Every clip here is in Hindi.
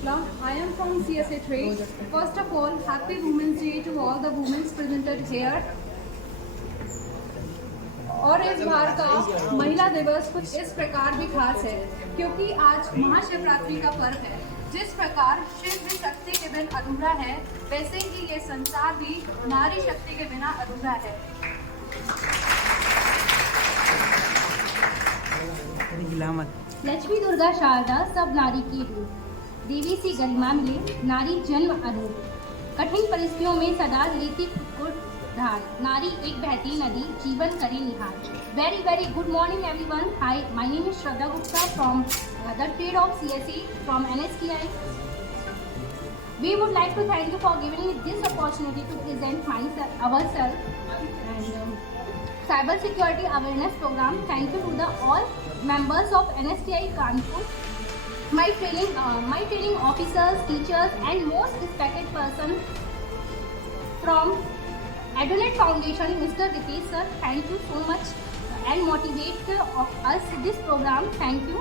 Shukla. I am from CSA Trade. First of all, Happy Women's Day to all the women presented here. और इस बार का महिला दिवस कुछ इस प्रकार भी खास है क्योंकि आज महाशिवरात्रि का पर्व है। जिस प्रकार शिव भी शक्ति के बिना अधूरा है, वैसे ही ये संसार भी नारी शक्ति के बिना अधूरा है। लक्ष्मी दुर्गा शारदा सब नारी की रूप, देवी सी गरिमा मिले नारी जन्म अनूप, कठिन परिस्थितियों में सदा लेती उद्धार, नारी एक बहती नदी जीवन करे निहार। Very good morning everyone. Hi, my name is Shraddha Gupta from the trade of CSE from NSTI. We would like to thank you for giving me this opportunity to present ourselves and cyber security awareness program. Thank you to the all members of NSTI Kanpur, my training officers, teachers and most respected person from Adonet Foundation, Mr. Ritesh sir. Thank you so much and motivate us this program. Thank you.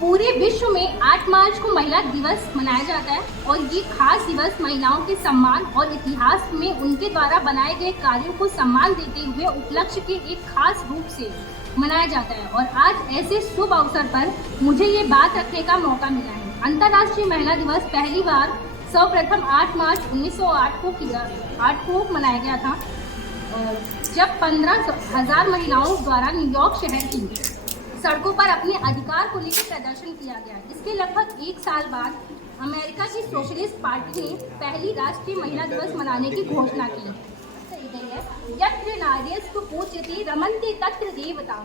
पूरे विश्व में 8 मार्च को महिला दिवस मनाया जाता है और ये खास दिवस महिलाओं के सम्मान और इतिहास में उनके द्वारा बनाए गए कार्यों को सम्मान देते हुए उपलक्ष्य के एक खास रूप से मनाया जाता है। और आज ऐसे शुभ अवसर पर मुझे ये बात रखने का मौका मिला है। अंतर्राष्ट्रीय महिला दिवस पहली बार सर्वप्रथम 8 मार्च 1908 को मनाया गया था, जब 15,000 महिलाओं द्वारा न्यूयॉर्क शहर की सड़कों पर अपने अधिकार को लेकर प्रदर्शन किया गया। इसके लगभग 1 साल बाद अमेरिका की सोशलिस्ट पार्टी ने पहली राष्ट्रीय महिला दिवस मनाने की घोषणा की। यत्र नार्यस्तु पूज्यते रमन्ते तत्र देवता,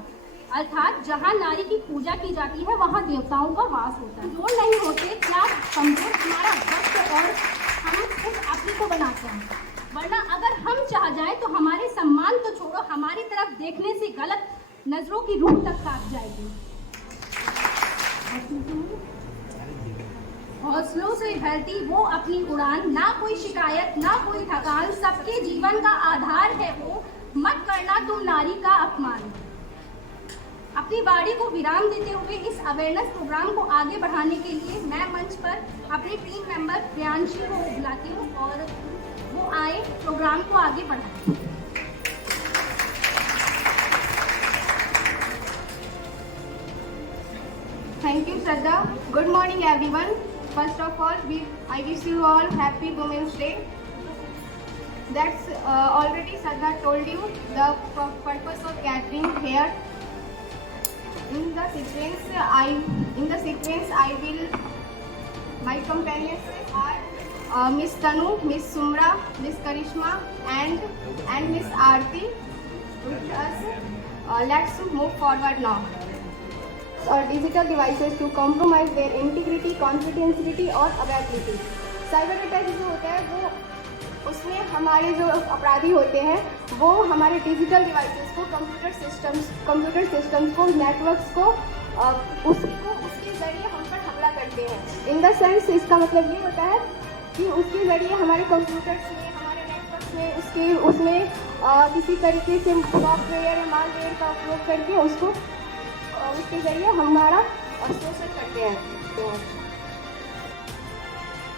अर्थात जहाँ नारी की पूजा की जाती है वहाँ देवताओं का वास होता है। वो नहीं होते क्या कमजोर हमारा वक्त और हम खुद अपने को बनाते हैं, वरना अगर हम चाह जाएं तो हमारे सम्मान तो छोड़ो, हमारी तरफ देखने से गलत नजरों की रूह तक काट जाएगी। हौसलों से भरती वो अपनी उड़ान, ना कोई शिकायत ना कोई थकान, सबके जीवन का आधार है वो, मत करना तुम नारी का अपमान। अपनी वाणी को विराम देते हुए इस अवेयरनेस प्रोग्राम को आगे बढ़ाने के लिए मैं मंच पर अपनी टीम मेंबर प्रियांशी को बुलाती हूँ और वो आए प्रोग्राम को आगे बढ़ाएं। Thank you, Shraddha. Good morning, everyone. First of all, I wish you all Happy Women's Day. That's already Shraddha told you the purpose of gathering here. In the sequence, I will. My companions are Miss Tanu, Miss Sumra, Miss Karishma, and Miss Aarti. With us, let's move forward now. Digital devices to compromise their integrity, confidentiality और availability. साइबर अटैक जो होता है वो उसमें हमारे जो अपराधी होते हैं वो हमारे डिजिटल डिवाइसेस को कंप्यूटर सिस्टम्स को नेटवर्क्स को उसके ज़रिए हम पर हमला करते हैं। इन द सेंस इसका मतलब ये होता है कि उसके ज़रिए हमारे कंप्यूटर्स में हमारे नेटवर्क्स में उसमें किसी तरीके से सॉफ्टवेयर या मालवेयर का उपयोग करके उसके जरिए हमारा शोषण करते हैं। तो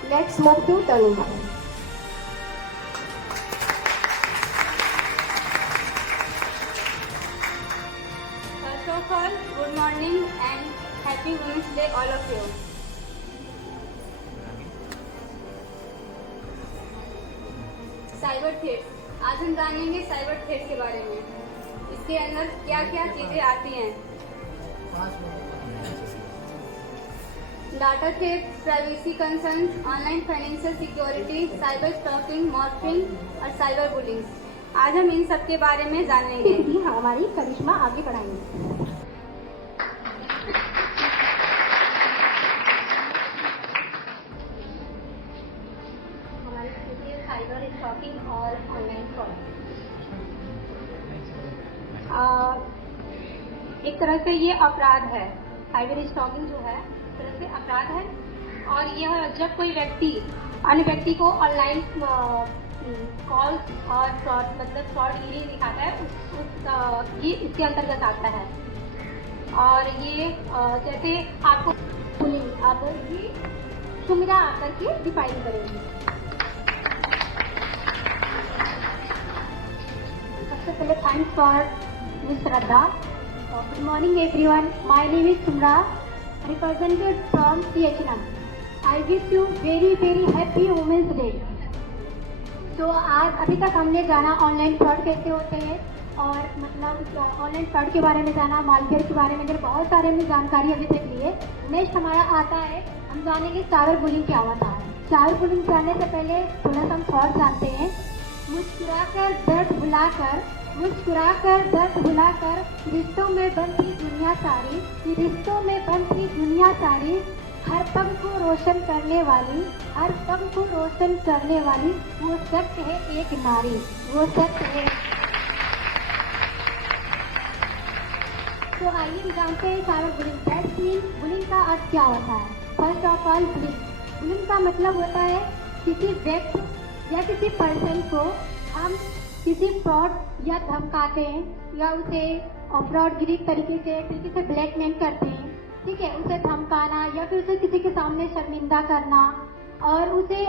let's move to Tanu. First of all, good morning and Happy Women's Day all of you. Cyber threat, आज हम जानेंगे साइबर थ्रेट के बारे में। इसके अंदर क्या क्या चीजें आती हैं। Data theft, privacy concern, online financial security, cyber stalking, morphing और साइबर बुलिंग। आज हम इन सब के बारे में जानेंगे। हमारी करिश्मा आगे बढ़ाएंगे। हमारी साइबर स्टॉकिंग और ऑनलाइन फ्रॉड। एक तरह से ये अपराध है। साइबर स्टॉकिंग जो है एक तरह से अपराध है और यह जब कोई व्यक्ति अन्य व्यक्ति को ऑनलाइन कॉल और फ्रॉड मतलब फ्रॉड ईमेल दिखाता है ये इसके अंतर्गत आता है। और ये जैसे आपको बुलिंग आकर की सुमिरा आकर के डिफाइन करेंगे। सबसे पहले thanks for miss Shraddha. Good morning everyone, my name is Sumra, represented from CHNM। I wish you very very happy women's day. तो आज अभी तक हमने जाना ऑनलाइन फ्रॉड कैसे होते हैं और मतलब ऑनलाइन फ्रॉड के बारे में जाना, मालवेयर के बारे में बहुत सारे में जानकारी अभी तक ली है। नेक्स्ट हमारा आता है, हम जानेंगे साइबर बुलिंग क्या होता है। साइबर बुलिंग जानने से पहले थोड़ा हम थॉट जानते हैं। मुस्कुराकर दर्द भुलाकर, मुस्कुराकर दर्द भुलाकर, रिश्तों में बंधी दुनिया सारी, रिश्तों में बंधी दुनिया सारी, हर पग को रोशन करने वाली, हर पग को रोशन करने वाली, वो सत्य है एक नारी, वो सत्य है। तो आइए हम जानते हैं cyber bullying. That's mean bullying का अर्थ क्या होता है। फर्स्ट ऑफ ऑल बुलिंग का मतलब होता है किसी व्यक्ति या किसी पर्सन को हम किसी फ्रॉड या धमकाते हैं या उसे फ्रॉडगिरी तरीके से ब्लैकमेल करते हैं, ठीक है, उसे धमकाना या फिर उसे किसी के सामने शर्मिंदा करना और उसे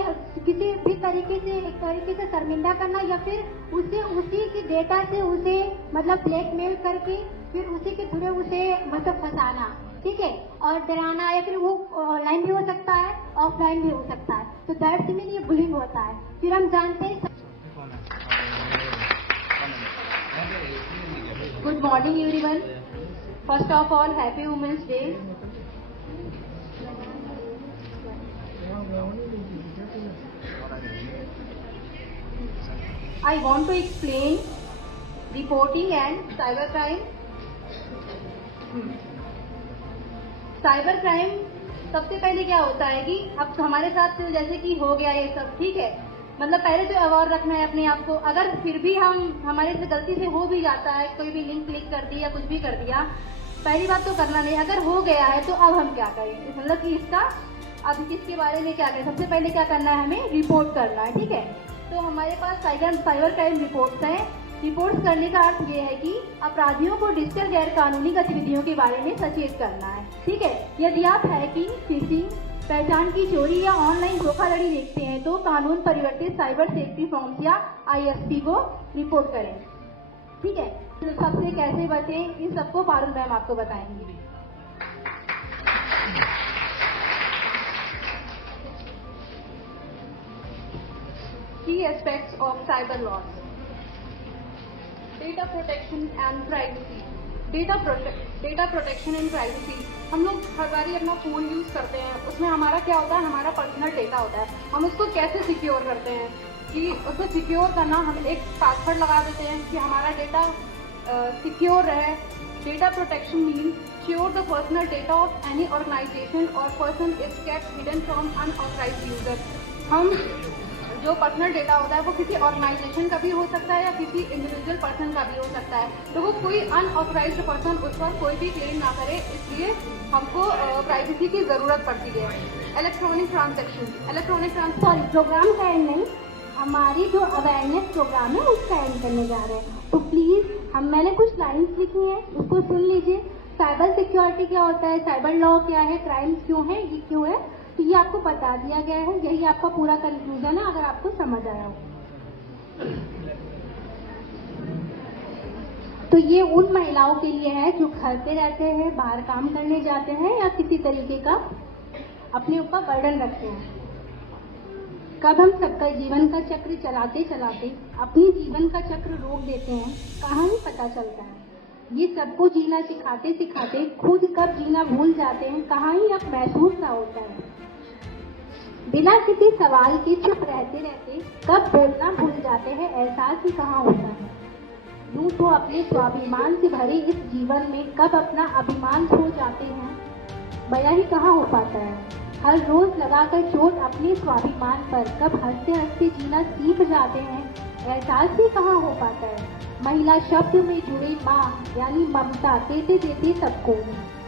किसी भी तरीके से शर्मिंदा करना या फिर उसे उसी की डेटा से उसे मतलब ब्लैकमेल करके फिर उसी के थ्रू उसे मतलब फंसाना, ठीक है, और डराना, या फिर वो ऑनलाइन भी हो सकता है ऑफलाइन भी हो सकता है। तो दैट्स मीन ये बुलिंग होता है। फिर हम जानते हैं। Good morning everyone, first of all happy women's day. I want to explain reporting and cyber crime. Cyber crime सबसे पहले क्या होता है कि अब हमारे साथ जैसे कि हो गया ये सब, ठीक है, मतलब पहले तो अवेयर रखना है अपने आप को। अगर फिर भी हमारे से गलती से हो भी जाता है, कोई भी लिंक क्लिक कर दिया, कुछ भी कर दिया, पहली बात तो करना नहीं। अगर हो गया है तो अब हम क्या करें, मतलब कि इसका अब इसके बारे में क्या करें। सबसे पहले क्या करना है, हमें रिपोर्ट करना है, ठीक है। तो हमारे पास साइबर क्राइम रिपोर्ट्स हैं। रिपोर्ट्स करने का अर्थ ये है कि अपराधियों को डिजिटल गैर कानूनी गतिविधियों के बारे में सचेत करना है, ठीक है। यदि आप हैकिंग, फिशिंग, पहचान की चोरी या ऑनलाइन धोखाधड़ी देखते हैं तो कानून परिवर्तित साइबर सेफ्टी फॉर्म्स या ISP को रिपोर्ट करें, ठीक है। तो सबसे कैसे बचें, इन सबको पारुल मैम आपको बताएंगे। Key aspects of cyber laws: data protection and privacy. Data protection and privacy. हम लोग हर बारी अपना फोन यूज करते हैं, उसमें हमारा क्या होता है, हमारा पर्सनल डेटा होता है। हम उसको कैसे सिक्योर करते हैं कि उसे सिक्योर करना, हम एक पासवर्ड लगा देते हैं कि हमारा डेटा सिक्योर रहे। Data protection means sure the personal data of any organisation और person is kept hidden from unauthorised user. हम जो पर्सनल डेटा होता है वो किसी ऑर्गेनाइजेशन का भी हो सकता है या किसी इंडिविजुअल पर्सन का भी हो सकता है, तो वो कोई अनऑथराइज्ड पर्सन उस पर कोई भी क्लेम ना करे, इसलिए हमको प्राइवेसी की जरूरत पड़ती है। इलेक्ट्रॉनिक ट्रांसैक्शन प्रोग्राम का एंड नहीं, हमारी जो अवेयरनेस प्रोग्राम है उसका एंड करने जा रहे हैं। तो प्लीज मैंने कुछ लाइन्स लिखी हैं, उसको सुन लीजिए। साइबर सिक्योरिटी क्या होता है, साइबर लॉ क्या है, क्राइम्स क्यों है, ये क्यों है, तो ये आपको बता दिया गया है। यही आपका पूरा कंक्लूजन है, अगर आपको समझ आया हो। तो ये उन महिलाओं के लिए है जो घर पे रहते हैं, बाहर काम करने जाते हैं या किसी तरीके का अपने ऊपर बर्डन रखते हैं। कब हम सबका जीवन का चक्र चलाते चलाते अपनी जीवन का चक्र रोक देते हैं, कहाँ ही पता चलता है। ये सबको जीना सिखाते सिखाते खुद कब जीना भूल जाते हैं, कहाँ ही अब महसूस ना होता है। बिना किसी सवाल के चुप रहते रहते कब बोलना भूल जाते हैं, एहसास ही कहाँ होता है। यूं तो अपने स्वाभिमान से भरे इस जीवन में कब अपना अभिमान खो जाते हैं, बयां ही कहाँ हो पाता है। हर रोज लगाकर चोट अपने स्वाभिमान पर कब हंसते हंसते जीना सीख जाते हैं, एहसास ही कहाँ हो पाता है। महिला शब्द में जुड़े माँ यानी ममता देते देते सबको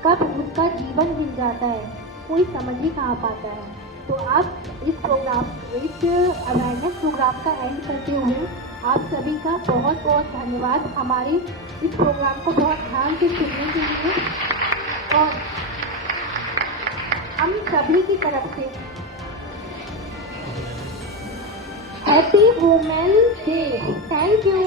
कब उसका जीवन हिल जाता है, कोई समझ ही कहाँ पाता है। तो आप इस अवेयरनेस प्रोग्राम का एंड करते हुए आप सभी का बहुत बहुत धन्यवाद हमारे इस प्रोग्राम को बहुत ध्यान से सुनने के लिए। और हम सभी की तरफ से happy women's day. Thank you.